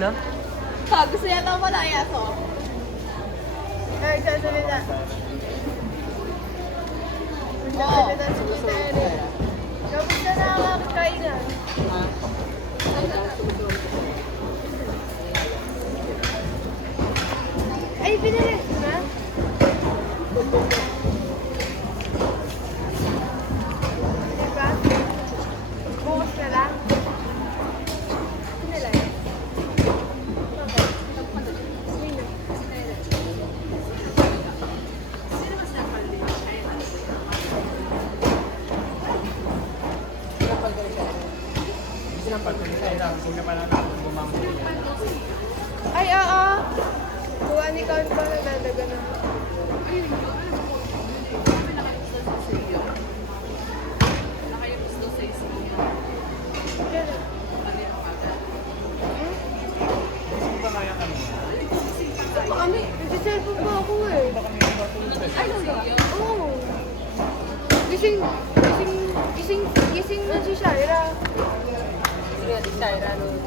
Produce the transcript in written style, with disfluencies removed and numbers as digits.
na. Gusto yata ako malaya to. Ay, sasalita. Sasalita si Tita Ere. Kamusta na ang aking kainan? Ay, pinalis mo na? Diba? Bukas na lang? Pinalay? Ay, oo. Kuha ni Count pa na dadaga na. Kami, nagsiselfon pa ako eh. Ay, oo. Gising na si Shaira. Si Shaira nung